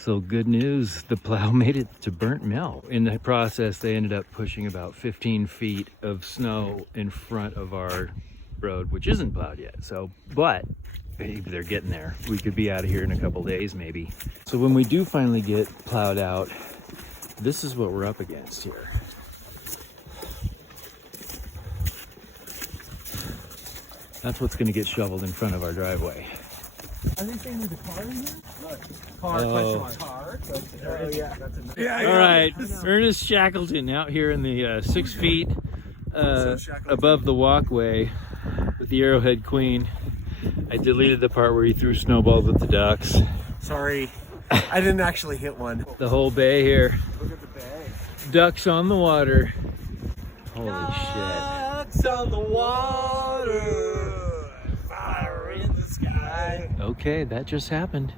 So good news, the plow made it to Burnt Mill. In the process, they ended up pushing about 15 feet of snow in front of our road, which isn't plowed yet. So, but hey, they're getting there. We could be out of here in a couple days maybe. So when we do finally get plowed out, this is what we're up against here. That's what's gonna get shoveled in front of our driveway. Are they saying there's a car in here? Look. Car, Car? Oh, yeah. That's a All right, Ernest Shackleton out here in the 6 feet above the walkway with the Arrowhead Queen. I deleted the part where he threw snowballs at the ducks. Sorry, I didn't actually hit one. The whole bay here. Look at the bay. Ducks on the water. Holy shit. Ducks on the water. Fire in the sky. Okay, that just happened.